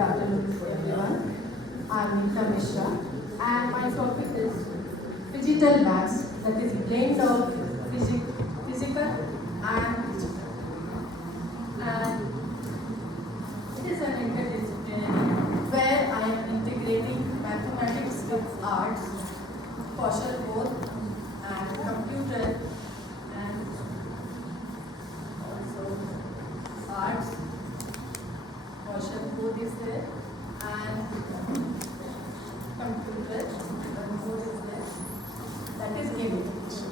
afternoon to everyone. I'm Nita Mishra and my topic is Phygital Maths, that is blend of physical and digital. And it is an interdisciplinary where I am integrating mathematics with arts, partial both, and computer and also arts. Portion both is there and computer both is there. That is gamification.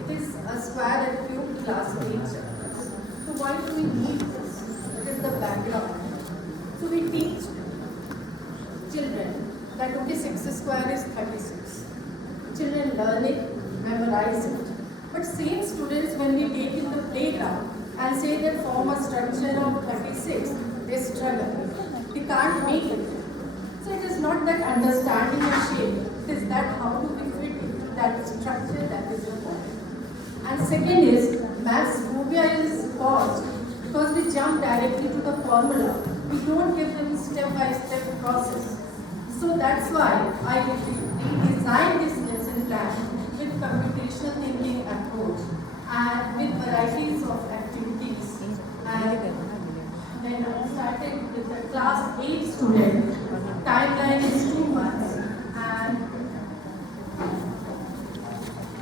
It is a square and cube class each. So why do we need this? It is the background. So we teach children that okay, 6 square is 36. Children learn it, memorize it. But same students, when we take in the playground and say that form a structure of 36, they struggle. They can't make it. So it is not that understanding of shape, it is that how do we fit into that structure that is important. And second is, maths phobia is caused because we jump directly to the formula. We don't give them step-by-step process. So that's why I redesigned this lesson plan with computational thinking approach and with varieties of activities. And then I started with the class 8 student. Timeline is 2 months and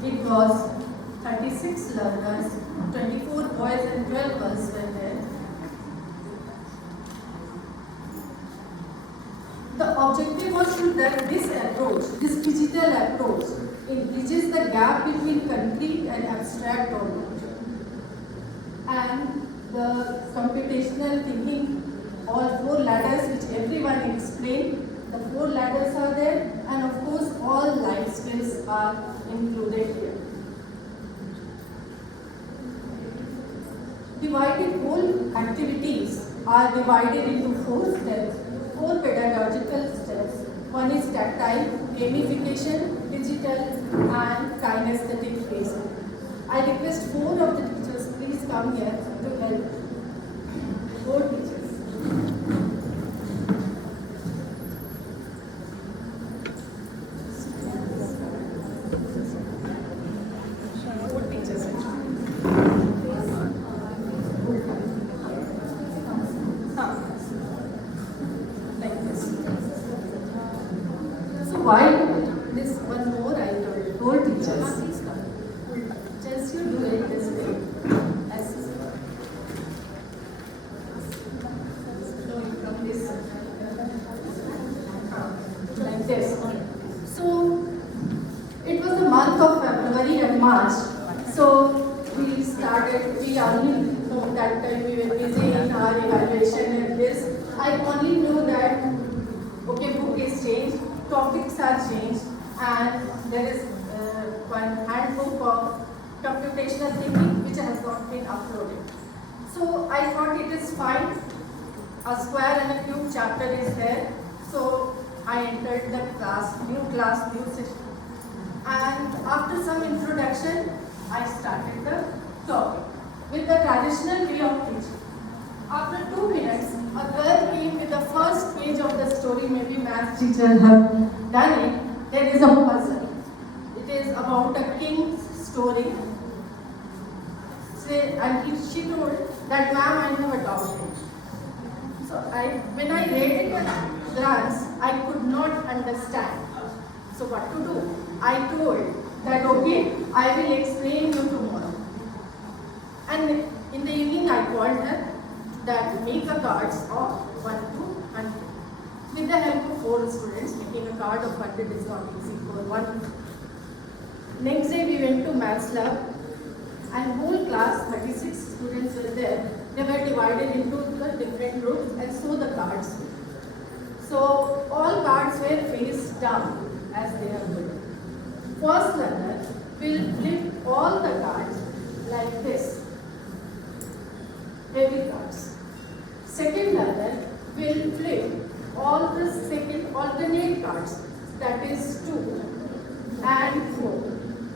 it was 36 learners, 24 boys and 12 girls were there. The objective was to that this approach, this digital approach, it bridges the gap between concrete and abstract knowledge. And the computational thinking, all 4 ladders which everyone explained, the 4 ladders are there, and of course all life skills are included here. Divided whole activities are divided into 4 steps, 4 pedagogical steps. One is tactile, gamification, digital, and kinesthetic based. I request 4 of the teachers, please come here to help. 4 teachers. Why this one more I told 4 teachers. Just you do it this way. As from this like this. So it was the month of February and March. So we started, we only know that time we were busy in our evaluation and this. I only know that okay, book is changed. Topics are changed and there is one handbook of computational thinking which has not been uploaded. So I thought it is fine. A square and a cube chapter is there. So I entered the class, new session. And after some introduction, I started the topic with the traditional way of teaching. After 2 minutes, a girl came with the first page of the story, maybe math teacher have done it. There is a puzzle. It is about a king's story. And she told that, ma'am, I have a doubt. So when I read it at glance, I could not understand. So what to do? I told that, okay, I will explain you tomorrow. And in the evening, I called her that make a cards of 1 to 100. With the help of 4 students, making a card of 100 is not easy for one. Next day we went to maths lab and whole class, 36 students were there. They were divided into the different groups and so the cards. So all cards were face down as they are good. First learner will flip all the cards like this. Heavy cards. Second learner will flip all the second alternate cards, that is 2 and 4,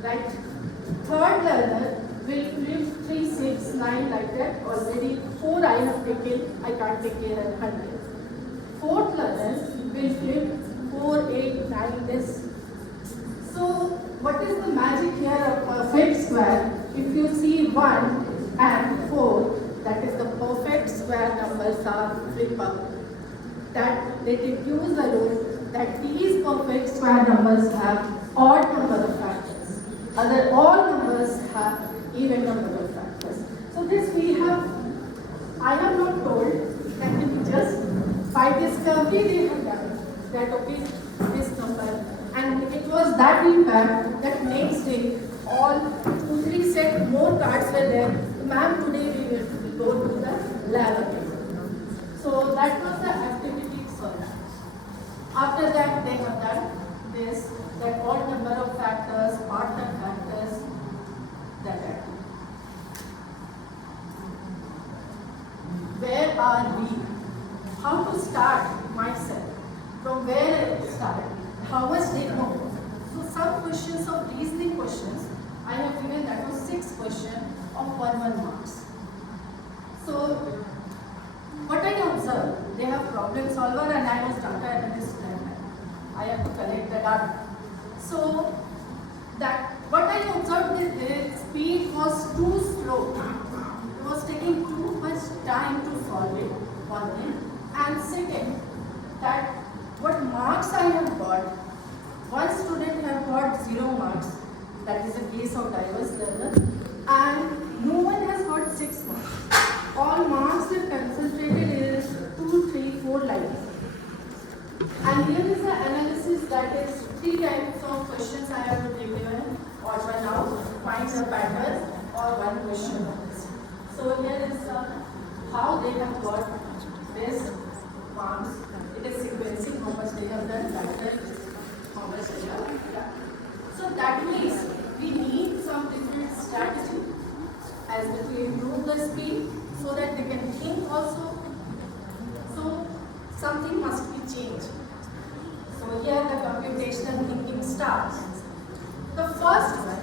right? Third learner will flip 3, 6, 9, like that. Already 4 I have taken, I can't take care of 100. Fourth learner will flip 4, 8, 9, this. So what is the magic here of perfect square? If you see 1 and 4, that is the perfect square numbers are flip up. That they deduce the rule that these perfect square numbers have odd number of factors. Other all numbers have even number of factors. So this we have, I have not told, that just by discovery they have done that okay, this number. And it was that impact that next day all 2-3 set more cards were there. Ma'am, today we will go to the lab again. So that was the activity for that. After that they have done this, that odd number of factors, partner factors, that activity. Where are we? How to start myself? From where I start? How much they know? So some questions of reasoning questions, I have given that was 6 questions of 1 marks. So what I observed, they have problem solver and I was data analyst and I have to collect the data. So that what I observed is their speed was too slow. It was taking too much time to solve it, one thing. And second, that what marks I have got, one student have got 0 marks, that is the case of diverse learner, and no one has got 6 marks. All marks are concentrated in 2, 3, 4 lines. And here is the analysis, that is 3 types of questions I have to take given, or one out, find the pattern, or one question. So here is how they have got this marks. It is sequencing, how much they have done, pattern, how much they have done. So that means we need some different strategy as to improve the speed so that they can think also. So something must be changed. So here the computational thinking starts. The first one,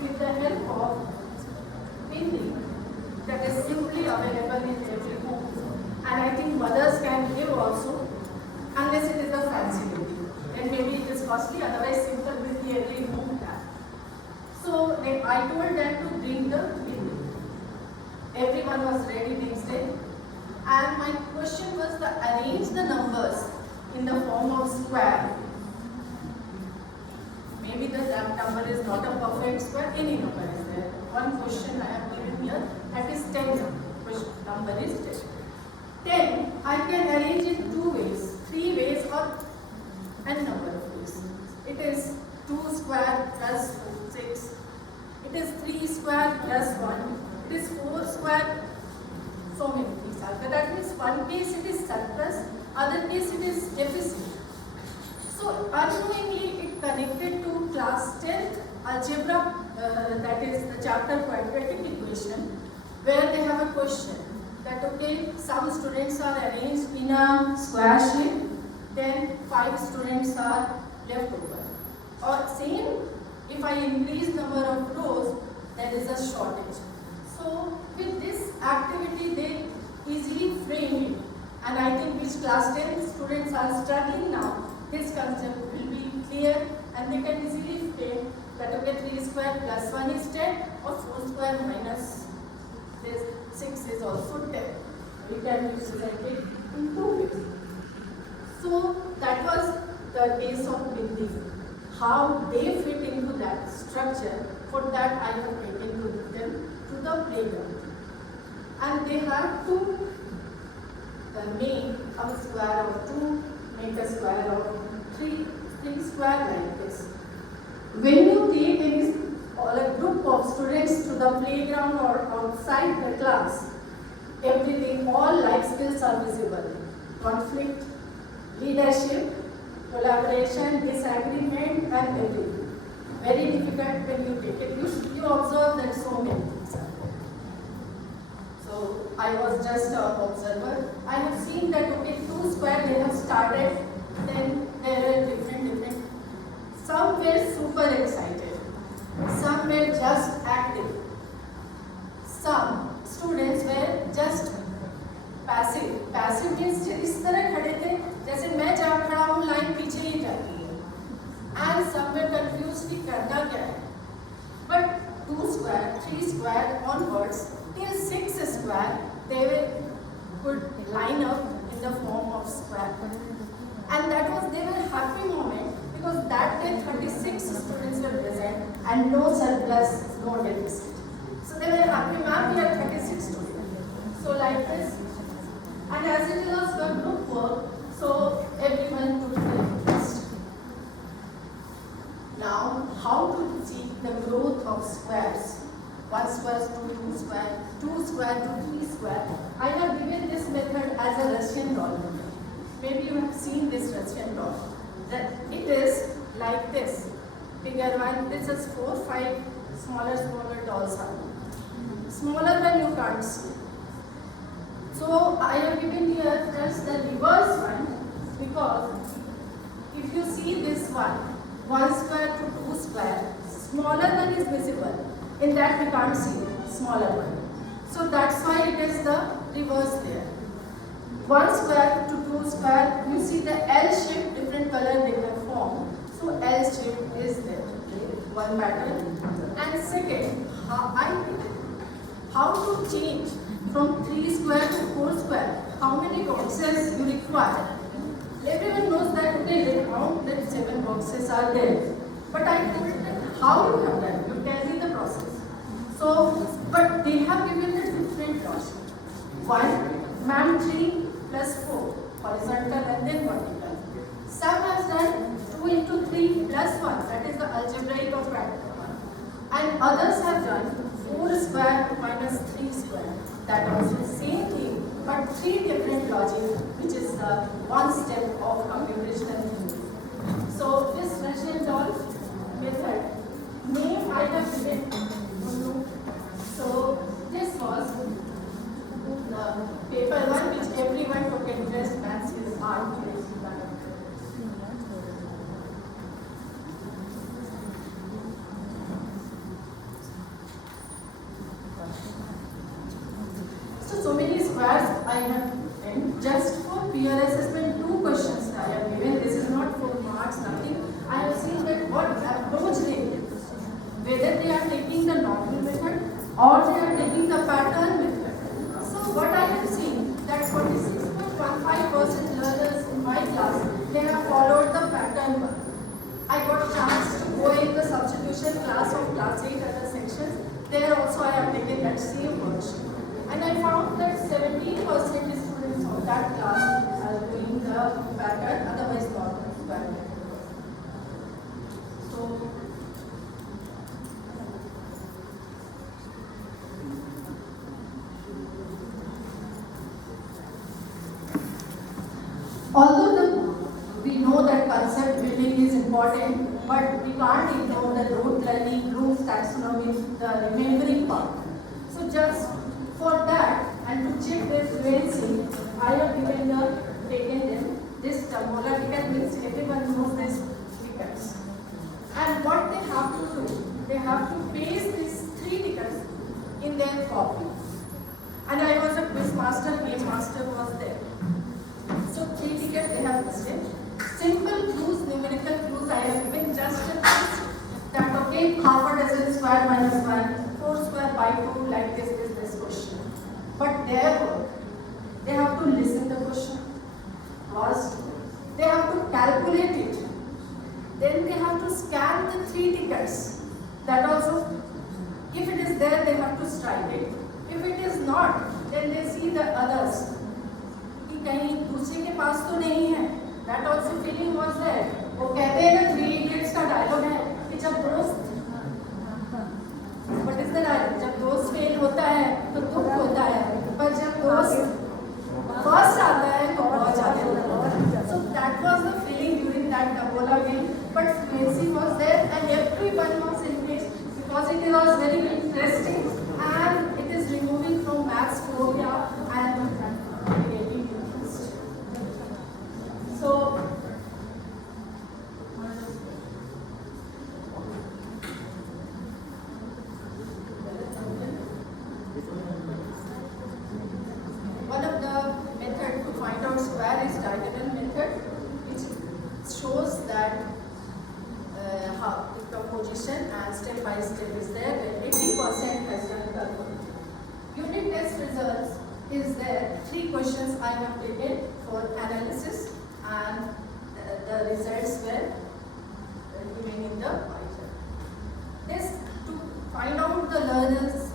with the help of Bindi, that is simply available in every home. And I think mothers can give also, unless it is a fancy Bindi. Then maybe it is costly, otherwise simple Bindi every home has. So I told them to bring the Bindi. Everyone was ready next day. And my question was to arrange the numbers in the form of square. Maybe the number is not a perfect square, any number is there. One question I have given here, that is 10. Question number is 10. 10, I can arrange in 2 ways, 3 ways, or n number of ways. It is 2 square plus 6. It is 3 square plus 1. It is 4 square. So many things are there. That means one case it is surplus, other case it is deficit. So unknowingly it connected to class 10 algebra, that is the chapter quadratic equation, where they have a question that okay, some students are arranged in a square shape, then 5 students are left over. Or same, if I increase number of rows, there is a shortage. So with this activity they easily frame it, and I think which class 10 students are struggling now, this concept will be clear and they can easily frame that okay, 3 square plus 1 is 10 or 4 square minus this 6 is also 10. We can represent it in 2 ways. So that was the case of Bindi. How they fit into that structure, for that I have taken them to the playground. And they have to make a square or 2, make a square or 3 square like this. When you take any or a group of students to the playground or outside the class, everything, all life skills are visible. Conflict, leadership, collaboration, disagreement, and everything. Very difficult when you take it. You observe that so many things are there. So I was just an observer. I have seen that okay, 2 square they have started, then there were different. Some were super excited. Some were just active. Some students 3 square onwards till 6 square, they could line up in the form of square. And that was they were happy moment because that day 36 students were present and no surplus, no deficit. So they were happy, ma'am, we are 36 students. So like this. And as it was a group work, so everyone took their interest. Now, how to see the growth of squares? 1 square to 2 square, 2 square to 3 square. I have given this method as a Russian doll. Maybe you have seen this Russian doll. That it is like this. Figure 1, this is 4, 5 smaller dolls are. Smaller than you can't see. So I have given here just the reverse one because if you see this one, 1 square to 2 square, smaller one is visible. In that we can't see smaller one. So that's why it is the reverse there. 1 square to 2 square, you see the L shape, different color they have formed. So L shape is there. One pattern. And second, how to change from 3 square to 4 square? How many boxes you require? Everyone knows that okay, they count that 7 boxes are there. But I told them how you have done. You tell me the process. So, but they have given a different logic. 1, ma'am, 3 plus 4, horizontal and then vertical. Some has done 2 into 3 plus 1, that is the algebraic of pattern 1. And others have done 4 square minus 3 square. That was the same thing, but 3 different logic, which is the one step of computational thinking. So this Russian doll method, name I have given. So this was the paper one which everyone took interest maths is hard to explain. So many squares I have given. Just for peer assessment, 2 questions I have given. This is not for marks, nothing. I have seen that what approach they take. Whether they are taking the normal method or they are taking the pattern method. So what I have seen that 46.15% learners in my class, they have followed the pattern one. I got a chance to go in the substitution class of class 8 other sections. There also I have taken that same worksheet. And I found that 17% students of that class are doing the pattern, otherwise not pattern. So, although we know that concept building is important, but we can't ignore the rote learning, Bloom's taxonomy, the remembering part. So just for that and to check their fluency, I have taken them this Tamola ticket means everyone knows this tickets. And what they have to do, they have to paste these 3 tickets in their copy. And I was a quiz master, game master was there. So 3 tickets they have listed. Simple clues, numerical clues I have given just a quiz that okay, half a dozen square minus 1, 4 square by 2 like this question. But their work, they have to listen the question. First, they have to calculate it. Then they have to scan the 3 tickets. That also, if it is there, they have to strike it. If it is not, then they see the others. कि कहीं दूसरे के पास तो नहीं है. That also feeling was there. वो कहते हैं ना 3 idiots का डायलॉग है कि जब दोस्त What is the dialogue? जब दोस्त फेल होता है तो दुख होता है, पर जब दोस्त फर्स्ट आता है तो बहुत ज़्यादा होता है. So that was the feeling during that Tabola game. But fluency was there and everyone was engaged because it was very interesting and it is removing from maths phobia and creating interest. So is there. 3 questions I have taken for analysis, and the results were given in the pie chart. This to find out the learners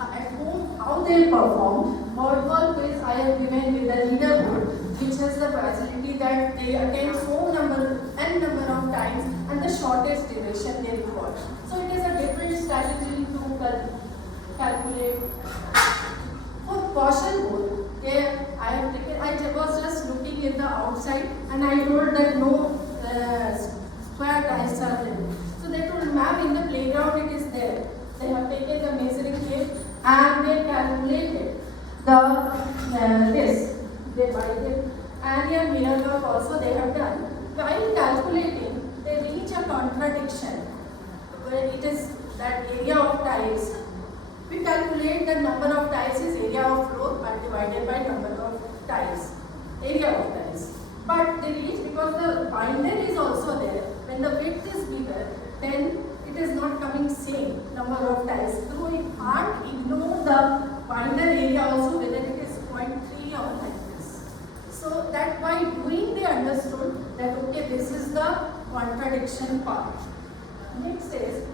at home how they perform. Word call quiz I have given with the leaderboard, which has the facility that they attend n number of times and the shortest duration they record. So it is a different strategy to calculate. For partial board, I was just looking in the outside and I told that no square tiles are there. So they told, ma'am, in the playground it is there. They have taken the measuring tape and they calculated this. They divided, and your mirror work also they have done. While calculating, they reach a contradiction where it is that area of tiles. We calculate the number of tiles is area of floor but divided by number of tiles, area of tiles. But they reach because the binder is also there. When the width is bigger, then it is not coming same number of tiles. So we can't ignore the binder area also, whether it is 0.3 or like this. So that by doing they understood that okay, this is the contradiction part. Next is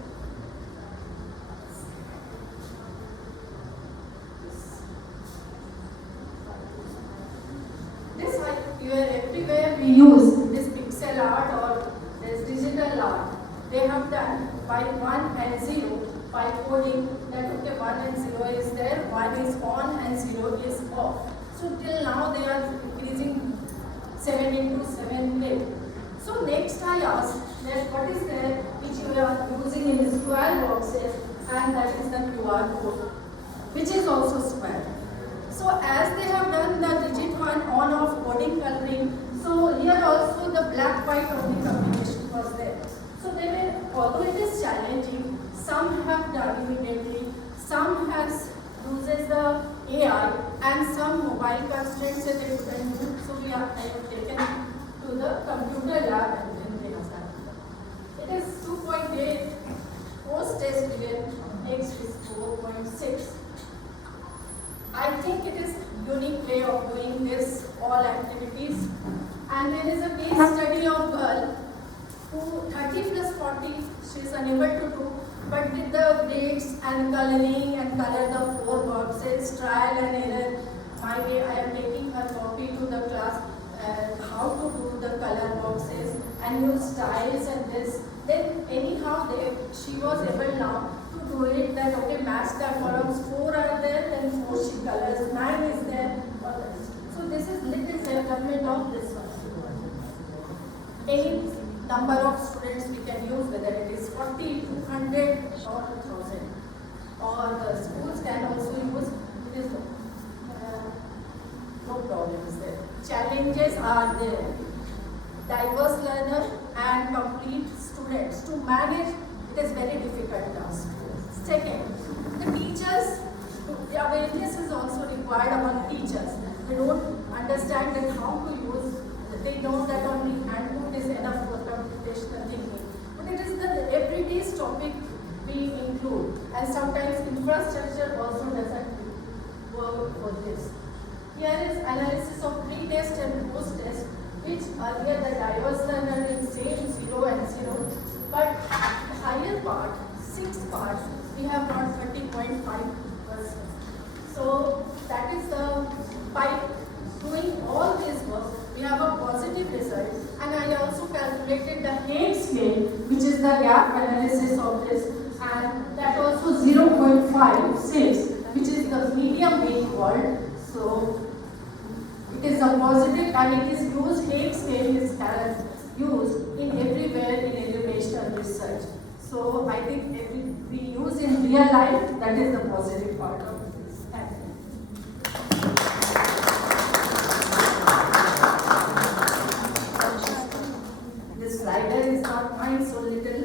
everywhere we use this pixel art or this digital art. They have done by 1 and 0 by coding that okay, 1 and 0 is there, 1 is on and 0 is off. So till now they are increasing 7 into 7 bit. So next I asked that what is there which you are using in the square boxes, and that is the QR code, which is also square. So as they have done the digit 1 on off coding coloring, so here also the black white of the combination was there. So they were, although it is challenging, some have done immediately, some has uses the AI, and some mobile constraints that they couldn't do. So I have taken to the computer lab and then they have done. It is 2.8, post test given, next is 4.6. I think it is unique way of doing this all activities. And there is a case study of girl who 30 plus 40 she is unable to do, but did the grades and coloring and color the 4 boxes, trial and error. My way I am taking her copy to the class how to do the color boxes and use styles and this. Then anyhow she was able now to do it that okay, match the columns, 4 are there, then 4 she colors, 9 is there. So this is little development of this one. Any number of students we can use, whether it is 40, 200 or 1000. Or the schools can also use, it is no problems there. Challenges are there. Diverse learner and complete students. To manage, it is very difficult task. Second, the teachers, the awareness is also required among teachers. They don't understand that how to use, they know that only handbook is enough for computational thinking. But it is the everyday topic we include, and sometimes infrastructure also doesn't work for this. Here is analysis of pre-test and post-test, which earlier the diverse learner in same 0 and 0, but the higher part, 6th part, we have got 30.5%. So that is by doing all this work, we have a positive result. And I also calculated the Hague scale, which is the gap analysis of this, and that also 0.56, which is the medium weight called. So it is a positive and it is used, Hague scale is used in everywhere in educational research. So I think we use in real life, that is the positive part of this. This slider is not mine, so little.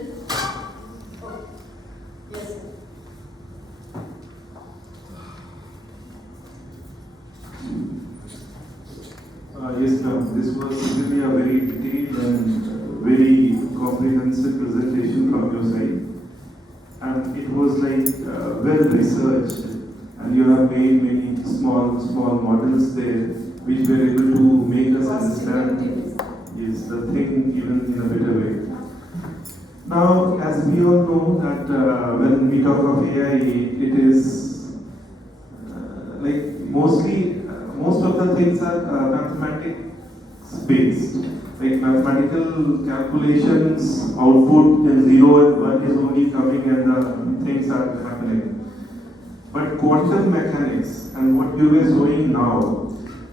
Oh, yes. Yes, ma'am. This was really a very detailed and very comprehensive presentation from your side. And it was like well researched and you have made many small models there, which were able to make us understand is the thing even in a better way. Now, as we all know that when we talk of AI, it is like most of the things are mathematics based. Like mathematical calculations, output in 0 and 1 is only coming and the things are happening. But quantum mechanics and what you were showing now,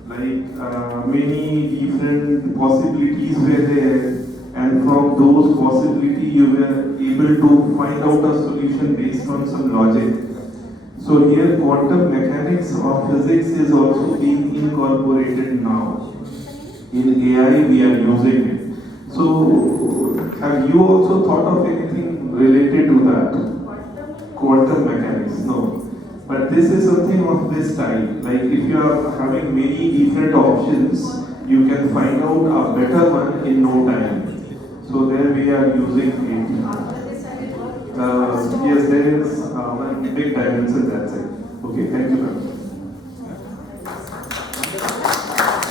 like many different possibilities were there, and from those possibilities you were able to find out a solution based on some logic. So here quantum mechanics or physics is also being incorporated now. In AI we are using it. So have you also thought of anything related to that? Quantum mechanics? No. But this is something of this style. Like if you are having many different options, you can find out a better one in no time. So there we are using it. Yes, there is one big dimension, that's it. Okay, thank you, ma'am.